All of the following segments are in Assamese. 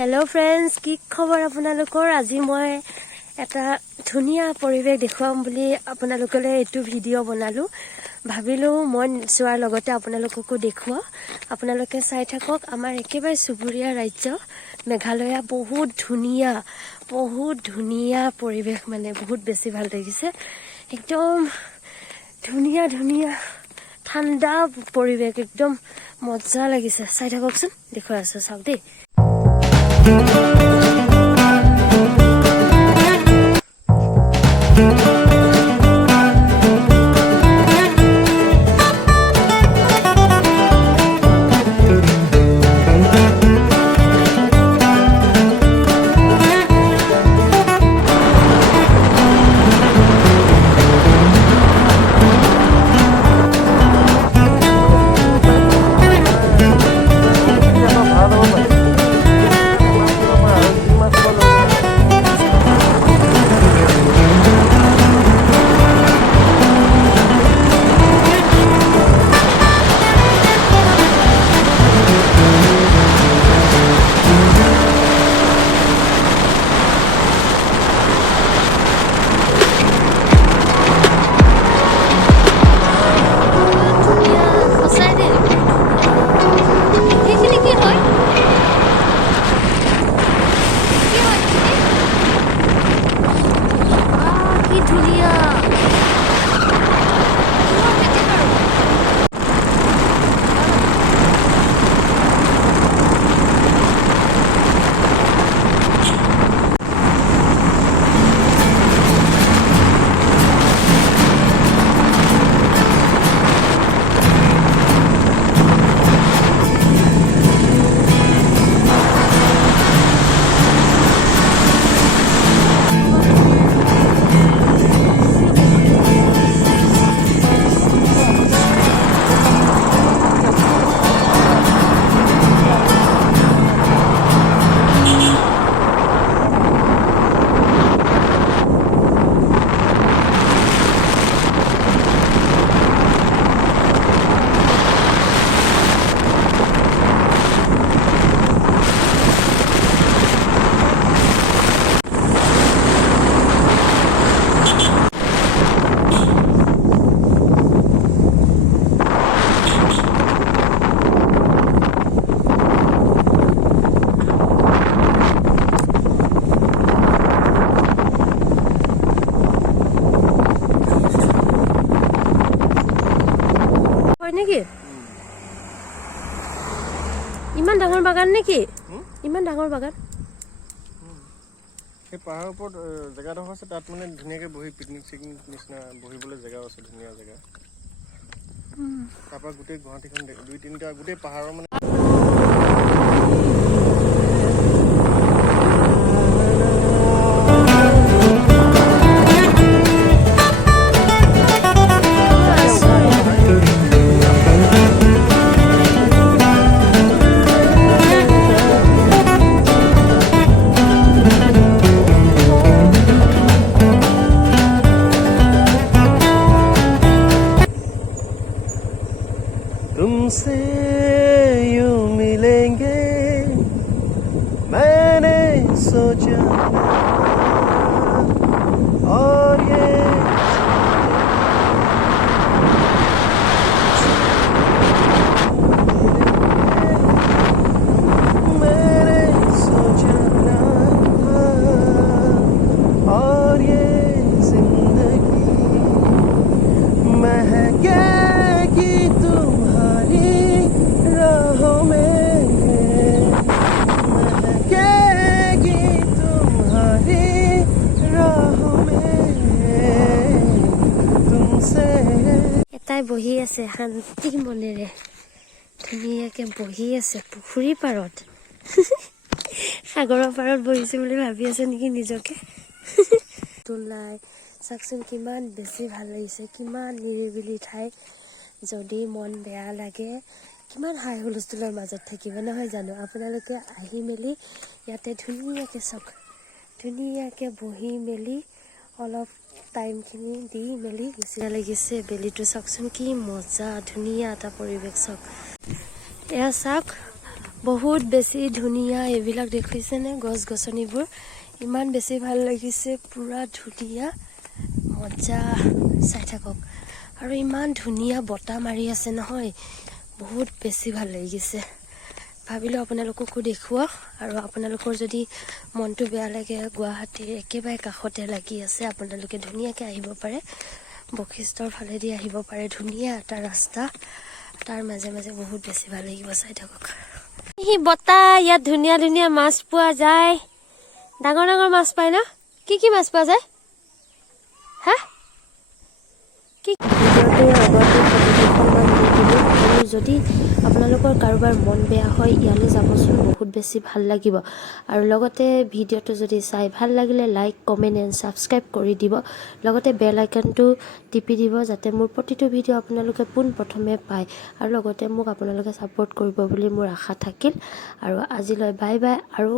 हेलो फ्रेंड्स की खबर আপোনালোকৰ আজি মই এটা ধুনিয়া পৰিবেশ দেখুৱাম বুলি আপোনালোকলৈ এইটো ভিডিও বনালো ভাবিলো মই চোৱাৰ লগতে আপোনালোককো দেখুৱা আপোনালোকে চাই থাকক আমাৰ একেবাৰে সুবুৰীয়া ৰাজ্য মেঘালয় বহুত ধুনিয়া পৰিবেশ মানে বহুত বেছি ভাল লাগিছে একদম ধুনিয়া ঠাণ্ডা পৰিবেশ একদম মজা লাগিছে চাই থাককচোন দেখুৱা আছে চাওক দেই নেকি ইমান ডাঙৰ বাগান নেকি ইমান ডাঙৰ বাগান এই পাহাৰৰ ওপৰত জেগাটো আছে তাত মানে ধুনীয়াকৈ বহি পিকনিক নিচিনা বহিবলৈ জেগা আছে ধুনীয়া জেগা তাৰপৰা গোটেই গুৱাহাটীখন দুই তিনিটা গোটেই পাহাৰৰ মানে तुमसे यूं मिलेंगे मैंने सोचा और ये मैंने सोचा और ये जिंदगी महकेगी तुम्हारी राहों में महकेगी तुम्हारी राहों में तुमसे এটাই বহি আছে শান্তি মনেৰে ধুনীয়াকে বহি আছে পুখুৰী পাৰত সাগৰৰ পাৰত বহিছে বুলি ভাবি আছে নেকি নিজকে তুলাই চাকচোন কিমান বেছি ভাল লাগিছে কিমান নিৰিবিলি ঠাই যদি মন বেয়া লাগে কিমান হাই হুলস্থুলৰ মাজত থাকিব নহয় জানো আপোনালোকে আহি মেলি ইয়াতে ধুনীয়াকে চাওক ধুনীয়াকে বহি মেলি অলপ টাইমখিনি দি মেলি গুচি লাগিছে বেলিটো চাওকচোন কি মজা ধুনীয়া এটা পৰিৱেশ চাওক এয়া চাওক বহুত বেছি ধুনীয়া এইবিলাক দেখিছেনে গছ-গছনিবোৰ ইমান বেছি ভাল লাগিছে পুৰা ধুনীয়া মজা চাই থাকক আৰু ইমান ধুনীয়া বতাহ মাৰি আছে নহয় বহুত বেছি ভাল লাগিছে ভাবিলো আপোনালোককো দেখুৱাওক আৰু আপোনালোকৰ যদি মনটো বেয়া লাগে গুৱাহাটীৰ একেবাৰে কাষতে লাগি আছে আপোনালোকে ধুনীয়াকৈ আহিব পাৰে বশিষ্ঠৰ ফালেদি আহিব পাৰে ধুনীয়া এটা ৰাস্তা তাৰ মাজে মাজে বহুত বেছি ভাল লাগিব চাই থাকক হি বতাহ ইয়াত ধুনীয়া ধুনীয়া মাছ পোৱা যায় ডাঙৰ ডাঙৰ মাছ পায় না কি মাছ পোৱা যায় হা কি যদি আপোনালোকৰ কাৰোবাৰ মন বেয়া হয় ইয়ালৈ যাবচোন বহুত বেছি ভাল লাগিব আৰু লগতে ভিডিঅ'টো যদি চাই ভাল লাগিলে লাইক কমেণ্ট এণ্ড ছাবস্ক্ৰাইব কৰি দিব লগতে বেল আইকনটো টিপি দিব যাতে মোৰ প্ৰতিটো ভিডিঅ' আপোনালোকে পোনপ্ৰথমে পায় আৰু লগতে মোক আপোনালোকে ছাপোৰ্ট কৰিব বুলি মোৰ আশা থাকিল আৰু আজিলৈ বাই বাই আৰু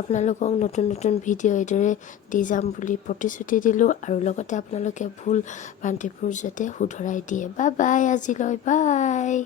আপোনালোকক নতুন নতুন ভিডিঅ' এইদৰে দি যাম বুলি প্ৰতিশ্ৰুতি দিলোঁ আৰু লগতে আপোনালোকে ভুল ভ্ৰান্তিবোৰ যাতে শুধৰাই দিয়ে বাই বাই আজিলৈ বাই